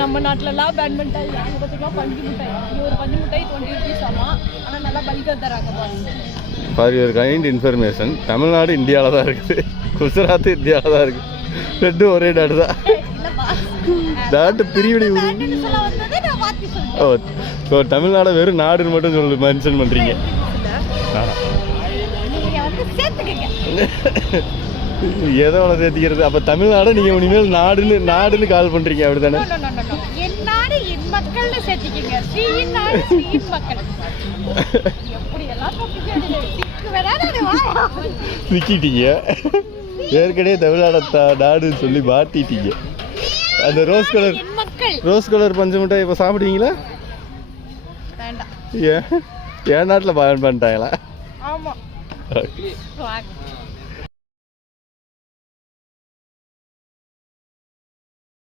நம்ம நாட்டிலலாம் பேன் பண்ணிட்டாங்க. அங்கே பார்த்தீங்கன்னா பஞ்சு மிட்டாய், ஒரு பஞ்சு மிட்டாய் 20 rupees ஆமாம். ஆனால் நல்லா பல்காக தராங்க பாருங்க. For your kind information, Tamil Nadu இந்தியாவில் தான் இருக்குது, குஜராத் இந்தியாவில் தான் இருக்குது, ரெண்டும் ஒரே நாடு தான். நாட்டு பிரிவினை ஓ, ஸோ தமிழ்நாடு வெறும் நாடுன்னு மட்டும் சொல்லி மென்ஷன் பண்ணுறீங்க. எதோட சேர்த்திக்கிறது? அப்போ தமிழ்நாடு நீங்கள் இனிமேல் நாடுன்னு கால் பண்ணுறீங்க, அப்படி தானே? சிக்கிட்டீங்க, ஏற்கனவே தமிழ்நாடு நாடுன்னு சொல்லி மாட்டிட்டீங்க. அந்த ரோஸ் கலர் பஞ்சு மிட்டாய் இப்போ சாப்பிடுவீங்களா? என் நாட்டில் பயன் பண்ணிட்டாங்களா? ஆமாம்.